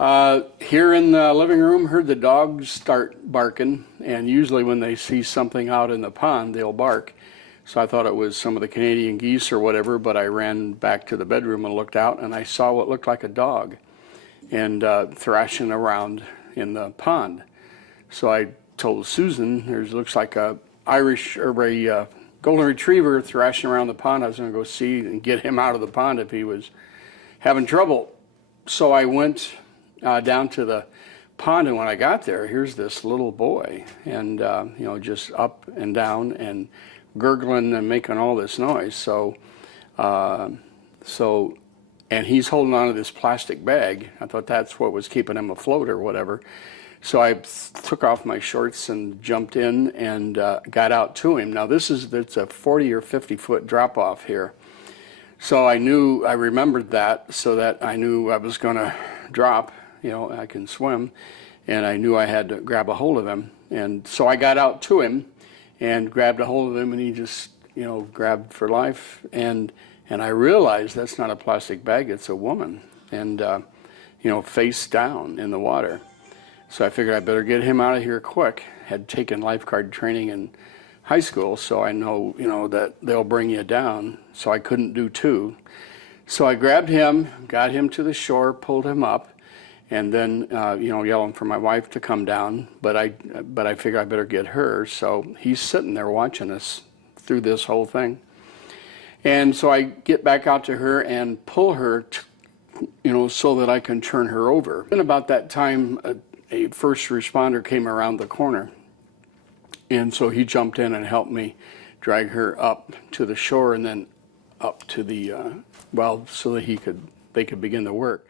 Here in the living room, heard the dogs start barking, and usually when they see something out in the pond, they'll bark. So I thought it was some of the Canadian geese or whatever, but I ran back to the bedroom and looked out, and I saw what looked like a dog and thrashing around in the pond. So I told Susan, there looks like a Irish or a golden retriever thrashing around the pond. I was going to go see and get him out of the pond if he was having trouble. So I went down to the pond, and when I got there, here's this little boy, and just up and down and gurgling and making all this noise. So and he's holding on to this plastic bag. I thought that's what was keeping him afloat or whatever. So I took off my shorts and jumped in and got out to him. Now it's a 40 or 50 foot drop off here. So I remembered that, so that I knew I was going to drop. I can swim, and I knew I had to grab a hold of him. And so I got out to him and grabbed a hold of him, and he just, grabbed for life. And I realized that's not a plastic bag, it's a woman, and, face down in the water. So I figured I better get him out of here quick. Had taken lifeguard training in high school, so I know, that they'll bring you down, so I couldn't do two. So I grabbed him, got him to the shore, pulled him up, and then, yelling for my wife to come down, but I figured I better get her. So he's sitting there watching us through this whole thing. And so I get back out to her and pull her, so that I can turn her over. And about that time, a first responder came around the corner. And so he jumped in and helped me drag her up to the shore and then up to the, so that they could begin the work.